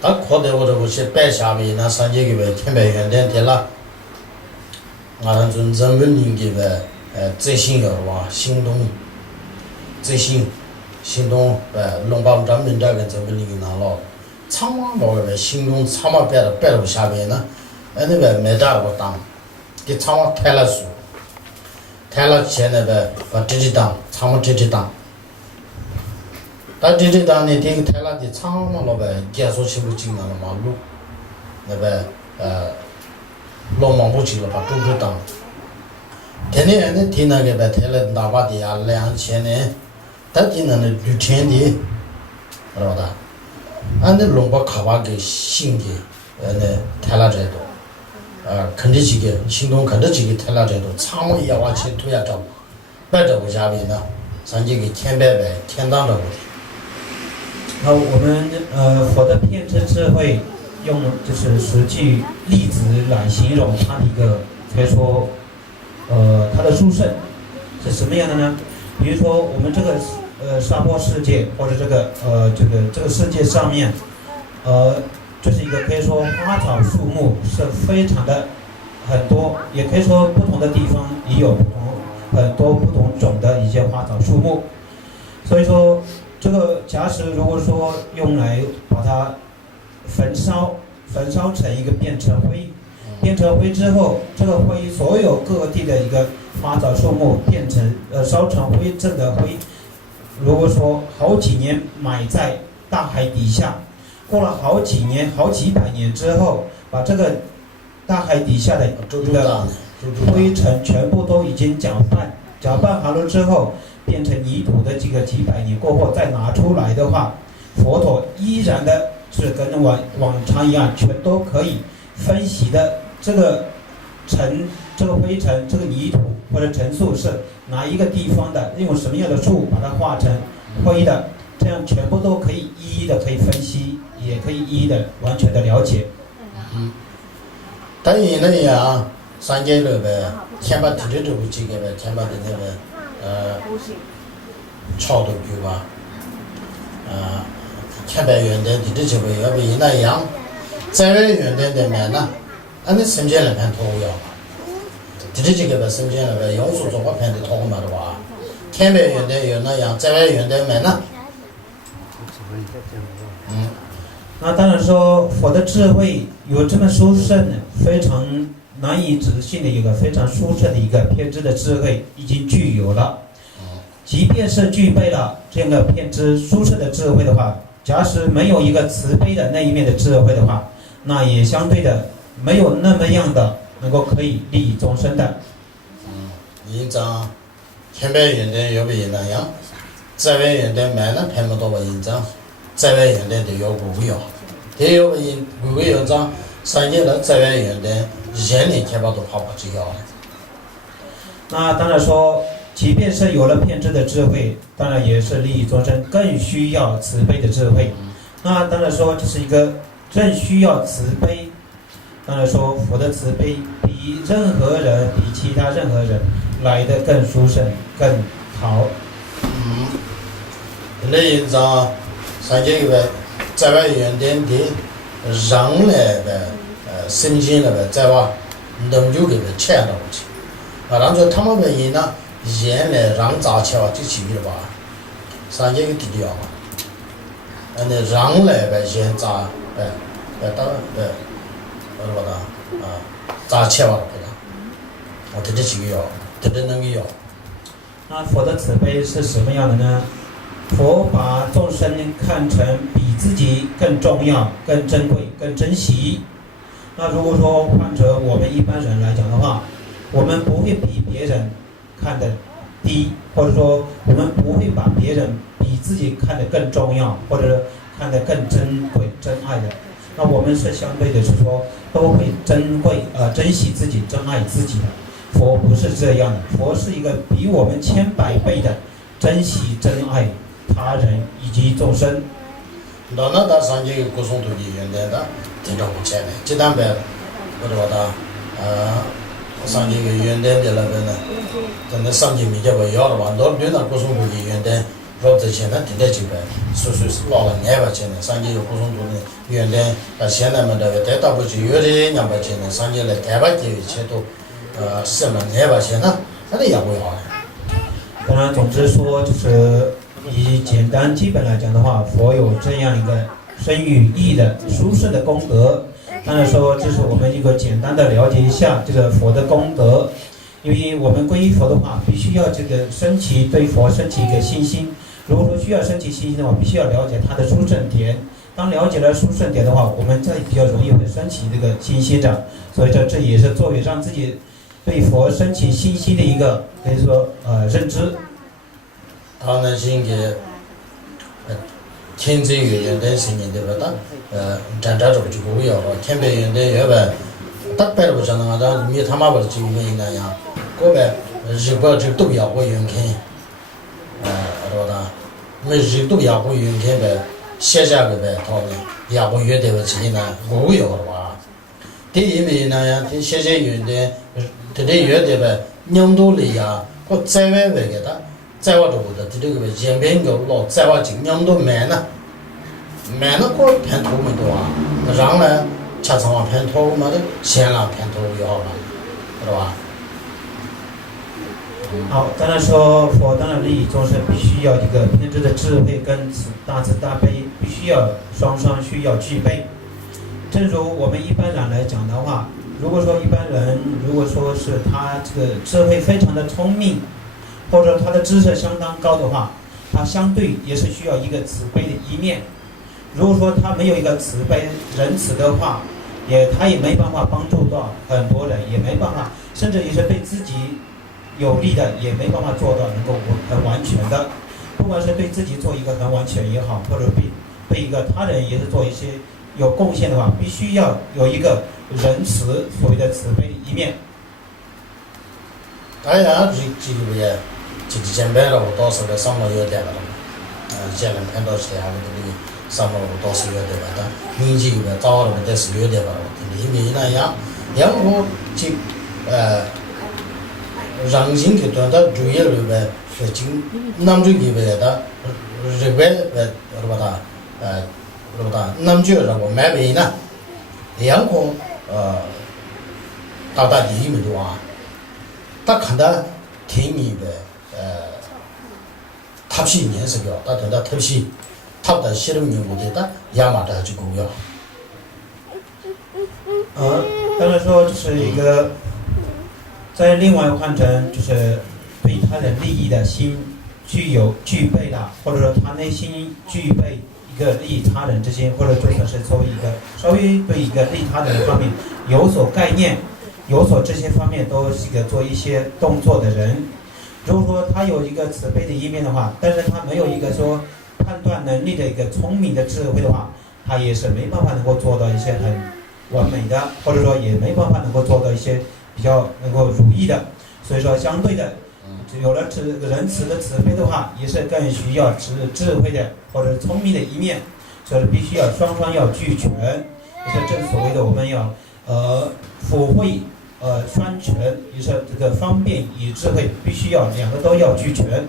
他考的我这个些白下面那上节个呗，天白原点的了，俺从人文人的呗，执行个哇，行动，执行，行动龙帮咱们这个人文人拿了，长嘛那个行动长嘛摆到下面呢，那个没大个当，给长嘛抬了树，抬了现在呗，把这当，长嘛这当。但这当呢，这个台拉的厂嘛，老板减少起不进了马路，那个老忙不去了，把中国当。天天呢，听那个呗，台了哪怕的呀2000呢，但听那6000的，知道吧？俺那龙把卡巴给新的，那台拉这多，肯定几个行动肯定几个台拉这多，厂嘛也往前推呀找，摆这个下面呢，上这个天白白天当这个的。我们佛的偏知智慧用就是实际例子来形容它的一个，可以说它的殊胜是什么样的呢？比如说我们这个沙漠世界，或者这个世界上面就是一个可以说花草树木是非常的很多，也可以说不同的地方也有很多不同种的一些花草树木，所以说这个假使如果说用来把它焚烧成一个变成灰之后，这个灰所有各地的一个花草树木变成烧成灰烬的灰，如果说好几年埋在大海底下，过了好几年好几百年之后，把这个大海底下的这个灰尘全部都已经搅拌好了之后，变成泥土的这个几百年过后再拿出来的话，佛陀依然的是跟往常一样，全都可以分析的这个灰尘、这个泥土或者尘素是哪一个地方的，用什么样的树把它化成灰的，这样全部都可以一一的可以分析，也可以一一的完全的了解。等于那样，上街了呗，天把地的这个几个呗，天把的那个超度去吧，天白原点地的这个要不那样，在外原点的买呢，俺那生煎了盘头要，地的这个呗生煎了呗，用手做个盘的头嘛的话，天白原点有那样，在外原点买呢，那当然说佛的智慧有这么殊胜，非常难以置信的一个非常殊胜的一个偏知的智慧已经具有了。即便是具备了这样的偏知殊胜的智慧的话，假使没有一个慈悲的那一面的智慧的话，那也相对的没有那么样的能够可以利益众生的。印章天白原点要不那样，在外原点买呢盘不到个印章。在外原点得要古要，得要个古要章，上街了在外原点人力天把都跑不去要。那当然说，即便是有了偏知的智慧，当然也是利益众生，更需要慈悲的智慧。那当然说，这是一个正需要慈悲。当然说，佛的慈悲比任何人、比其他任何人来的更殊胜、更好。那印章。上街个在外原点的人来呗，生煎了呗，在外农就给钱了去，然后他们原因呢，人来让咋吃就去了吧，上街个地地啊，那人来呗，人咋当我说的咋吃吧对吧？我这去要，这能给要。那佛的慈悲是什么样的呢？佛把众生看成比自己更重要、更珍贵、更珍惜。那如果说换成我们一般人来讲的话，我们不会比别人看得低，或者说我们不会把别人比自己看得更重要，或者看得更珍贵、珍爱的。那我们是相对的是说都会珍惜自己、珍爱自己的。佛不是这样的，佛是一个比我们千百倍的珍惜、珍爱他人以及众生。那上街各种土地原来的挺着不钱的，鸡蛋白或者上街原来的那个呢，真的上街没叫我要了吧？那各种土地原来绕这些呢，地带这边，所以是老了200钱的，上年有不同多的，原来现在嘛，这个带到过去有的200钱的，上年来300几钱都，什么200钱呢？那也不要呢。当然，总之说就是以简单基本来讲的话，佛有这样一个身语意的殊胜的功德。当然说，这是我们一个简单的了解一下这个佛的功德。因为我们皈依佛的话，必须要这个升起对佛升起一个信心。如果说需要升起信心的话，必须要了解它的殊胜点。当了解了殊胜点的话，我们再比较容易会升起这个信心的。所以这也是作为让自己对佛升起信心的一个可以说认知。他呢是个天津原来是年的不大，站这就不要了，天北原来原本大白了不讲那个，没他妈不是就没那样，过来日本这都要会用看，对吧？没日都要会用看呗，写下个呗，他们也会用的不起呢，不要了吧？第一没那样，第写用的，这用的呗，两多里呀，我在外给他。在我这个这个前边个老在我尽量都慢了过偏头没多啊，让呢恰成了偏头嘛的，先了偏头就好了，是吧？好，当然说佛当然利益众生，必须要一个偏执的智慧跟大慈大悲，必须要双需要具备。正如我们一般人来讲的话，如果说一般人如果说是他这个智慧非常的聪明，或者他的知识相当高的话，他相对也是需要一个慈悲的一面。如果说他没有一个慈悲仁慈的话，他也没办法帮助到很多人，也没办法，甚至也是对自己有利的，也没办法做到能够很完全的。不管是对自己做一个很完全也好，或者对一个他人也是做一些有贡献的话，必须要有一个仁慈，所谓的慈悲的一面。哎呀，这个也。这个前边了，我到时候上了有点了，现在看到这样的上了我到时有点了，但年纪有点早了，但是有点了，里面那样，然后这让人给端到主要里边，经南州里边的，日本是吧的，是吧的，南州是我买没呢，然后到底里面多啊，他看到天里边。特批年是个，但等到特批，他的写了年我的，但亚麻的就够了。当然说就是一个，在另外换成就是对他人利益的心具备了，或者说他内心具备一个利益他人之心，或者就算是作为一个稍微对一个利他人方面有所概念，有所这些方面都是一个做一些动作的人。如果说他有一个慈悲的一面的话，但是他没有一个说判断能力的一个聪明的智慧的话，他也是没办法能够做到一些很完美的，或者说也没办法能够做到一些比较能够如意的。所以说相对的，有了仁慈的慈悲的话，也是更需要智慧的或者聪明的一面，所以必须要双要俱全，也是正所谓的我们要普惠双全，也是这个方便与智慧必须要两个都要俱全。